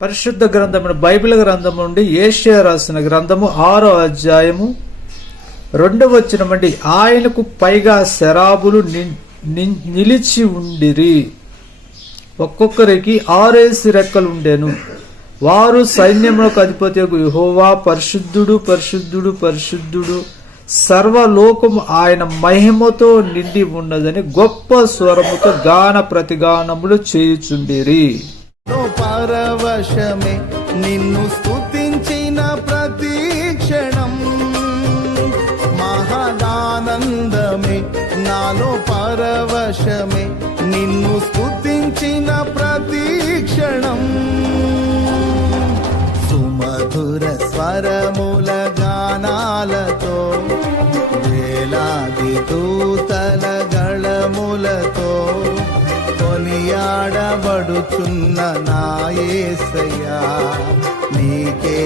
పరిశుద్ధ గ్రంథము బైబిల్ గ్రంథము నుండి యేషయా రాసిన గ్రంథము 6వ అధ్యాయము 2వ వచనం అండి. ఆయనకు పైగా శరాబులు నిలిచి ఉండిరి, ఒక్కొక్కరికి 6 రెక్కలు ఉండెను. వారు సైన్యములకు అధిపతి యెహోవా పరిశుద్ధుడు పరిశుద్ధుడు పరిశుద్ధుడు, సర్వలోకము ఆయన మహిమతో నిండి ఉన్నదని గొప్ప స్వరముతో గాన ప్రతిగానములు చేయుచుండిరి. పరవశమే నిన్ను స్తుతించిన ప్రతి క్షణం, మహదానందమే నాలో పరవశమే నిన్ను స్తుతించిన ప్రతి క్షణం. సుమధుర స్వరముల గానాలతో వేలాది దూతల గళములతో కొనియాడబడుచున్న నా యేసయ్యా, నీకే